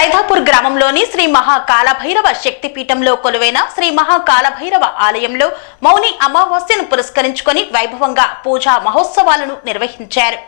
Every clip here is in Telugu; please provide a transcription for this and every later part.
సైదాపూర్ గ్రామంలోని శ్రీ మహాకాలభైరవ శక్తిపీఠంలో కొలువైన శ్రీ మహాకాలభైరవ ఆలయంలో మౌని అమావాస్యను పురస్కరించుకొని వైభవంగా పూజా మహోత్సవాలను నిర్వహించారు.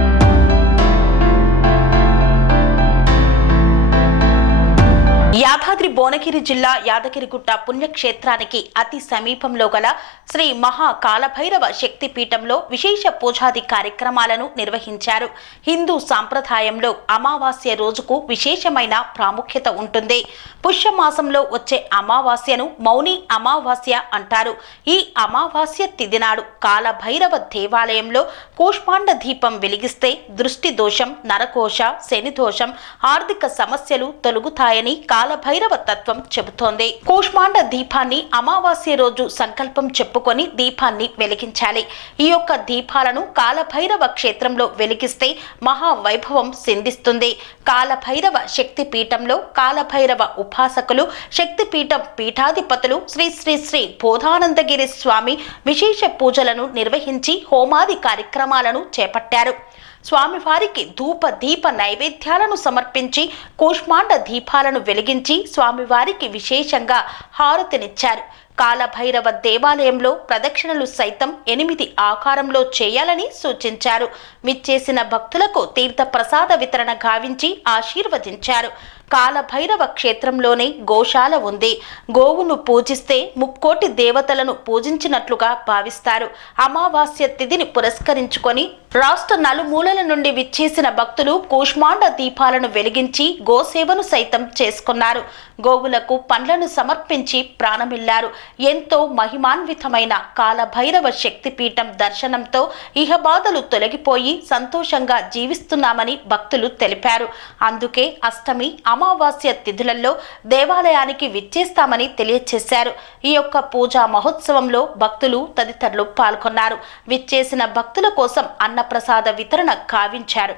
యాదాద్రి భువనగిరి జిల్లా యాదగిరిగుట్ట పుణ్యక్షేత్రానికి అతి సమీపంలో గల శ్రీ మహాకాలభైరవ శక్తిపీఠంలో విశేష పూజాది కార్యక్రమాలను నిర్వహించారు. హిందూ సాంప్రదాయంలో అమావాస్య రోజుకు విశేషమైన ప్రాముఖ్యత ఉంటుంది. పుష్యమాసంలో వచ్చే అమావాస్యను మౌని అమావాస్య అంటారు. ఈ అమావాస్య తిథి నాడు కాలభైరవ దేవాలయంలో కూష్మాండ దీపం వెలిగిస్తే దృష్టి దోషం, నరకోశ, శని దోషం, ఆర్థిక సమస్యలు తొలగుతాయని కాలభైరవ తత్వం చెబుతోంది. కూష్మాండ దీపాన్ని అమావాస్య రోజు సంకల్పం చెప్పుకొని దీపాన్ని వెలిగించాలి. ఈ యొక్క దీపాలను కాలభైరవ క్షేత్రంలో వెలిగిస్తే మహావైభవం సింధిస్తుంది. కాలభైరవ శక్తి పీఠంలో కాలభైరవ ఉపాసకులు, శక్తిపీఠం పీఠాధిపతులు శ్రీ శ్రీ శ్రీ బోధానందగిరి స్వామి విశేష పూజలను నిర్వహించి హోమాది కార్యక్రమాలను చేపట్టారు. స్వామివారికి ధూప దీప నైవేద్యాలను సమర్పించి కూష్మాండ దీపాలను వెలిగించి స్వామివారికి విశేషంగా హారతినిచ్చారు. కాలభైరవ దేవాలయంలో ప్రదక్షిణలు సైతం 8 ఆకారంలో చేయాలని సూచించారు. విచ్చేసిన భక్తులకు తీర్థ ప్రసాద వితరణ గావించి ఆశీర్వదించారు. కాలభైరవ క్షేత్రంలోనే గోశాల ఉంది. గోవును పూజిస్తే ముక్కోటి దేవతలను పూజించినట్లుగా భావిస్తారు. అమావాస్య తిథిని పురస్కరించుకొని రాష్ట్ర నలుమూలల నుండి విచ్చేసిన భక్తులు కూష్మాండ దీపాలను వెలిగించి గోసేవను సైతం చేసుకున్నారు. గోవులకు పండ్లను సమర్పించి ప్రాణమిల్లారు. ఎంతో మహిమాన్వితమైన కాలభైరవ శక్తిపీఠం దర్శనంతో ఇహబాధలు తొలగిపోయి సంతోషంగా జీవిస్తున్నామని భక్తులు తెలిపారు. అందుకే అష్టమి, అమావాస్య తిథులలో దేవాలయానికి విచ్చేస్తామని తెలియజేశారు. ఈ యొక్క పూజా మహోత్సవంలో భక్తులు తదితరులు పాల్గొన్నారు. విచ్చేసిన భక్తుల కోసం అన్నప్రసాద వితరణ కావించారు.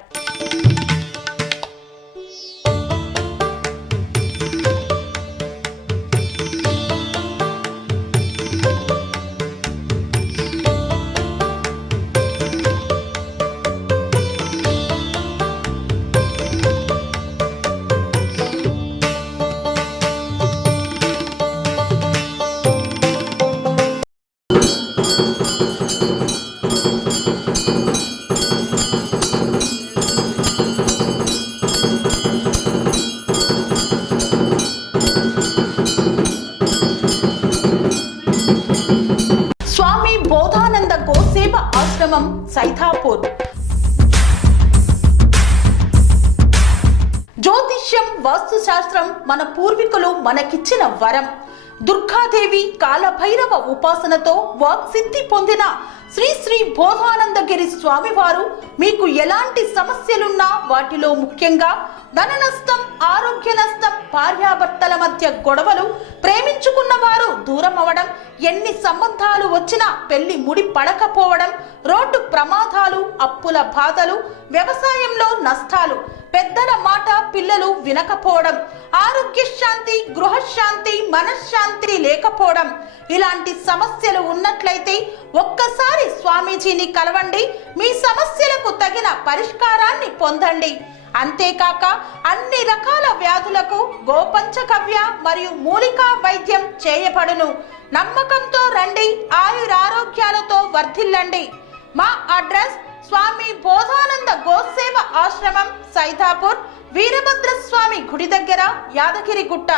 ఆశ్రమం సైదాపూర్. జ్యోతిష్యం, వాస్తుశాస్త్రం మన పూర్వీకులు మనకిచ్చిన వరం. దుర్గాదేవి, కాలభైరవ ఉపాసనతో వాక్సిద్ధి పొందిన శ్రీ శ్రీ బోధానందగిరి స్వామివారు మీకు ఎలాంటి సమస్యలున్నా, వాటిలో ముఖ్యంగా ధన నష్టం, ఆరోగ్య నష్టం, భార్యాభర్తల మధ్య గొడవలు, ప్రేమించుకున్న వారు దూరం అవడం, ఎన్ని సంబంధాలు వచ్చినా పెళ్లి ముడి పడకపోవడం, రోడ్డు ప్రమాదాలు, అప్పుల బాధలు, వ్యవసాయంలో నష్టాలు, పెద్దల మాట పిల్లలు వినకపోవడం, ఆరోగ్య శాంతి, గృహశాంతి, మనశ్శాంతి లేకపోవడం, ఇలాంటి సమస్యలు ఉన్నట్లయితే ఒక్కసారి స్వామీజీని కలవండి. మీ సమస్యలకు తగిన పరిష్కారాన్ని పొందండి. అంతేకాక అన్ని రకాల వ్యాధులకు గోపంచగవ్య మరియు మూలికా వైద్యం చేయబడును. నమ్మకంతో రండి, ఆయురారోగ్యాలతో వర్ధిల్లండి. మా అడ్రస్ స్వామి బోధానంద గోసేవ ఆశ్రమం, సైదాపూర్, వీరభద్రస్వామి గుడి దగ్గర, యాదగిరిగుట్ట.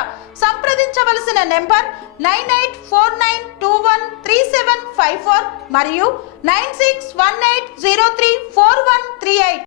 సంప్రదించవలసిన నెంబర్ 9849213754 మరియు 9618034138.